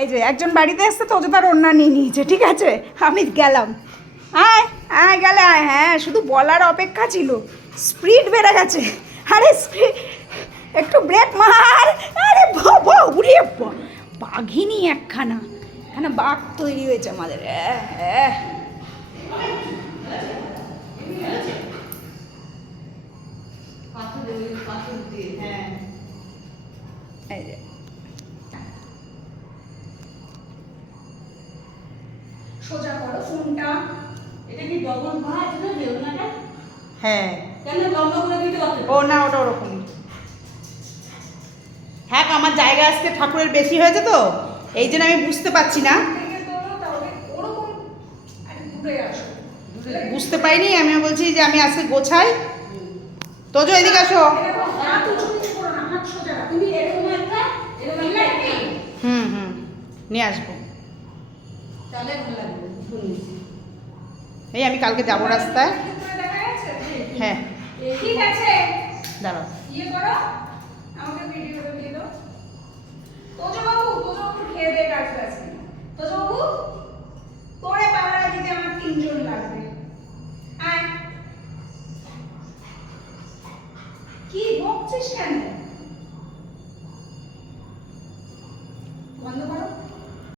এই যে একজন বাড়িতে এসছে তো তার অন্য নিয়ে নিয়েছে ঠিক আছে? আমি গেলাম। আয় আয় গেলে আয় হ্যাঁ শুধু বলার অপেক্ষা ছিল। স্পিড বেড়ে গেছে। আরে স্পিড একটু ব্রেক মার। আরে উড়িয়ে বাঘিনী একখানা। এখানে বাঘ তৈরি হয়েছে আমাদের আহ, আহ। এই যে সোজা করো ফোনটা এটা কি ডবল ভাই এটা দেওনাটা হ্যাঁ। কেন লম্বা করে দিতে পারতে ও না ওটা ওরকম। হ্যাঁ আমার জায়গা আজকে ঠাকুরের বেশি হয়েছে তো এই জন্য আমি বুঝতে পারছি না। বুঝতে পারিনি আমি বলছি যে আমি আজকে গোছাই। তোজো এদিকে আসো। হুম হুম। নিয়ে আসব। এই আমি কালকে যাব রাস্তায়। হ্যাঁ। ঠিক আছে। দাঁড়াও। ইয়ে করো বাবু খেয়ে আছে বাবু পাহারা দিতে আমার তিনজন লাগবে। কি বন্ধ করো।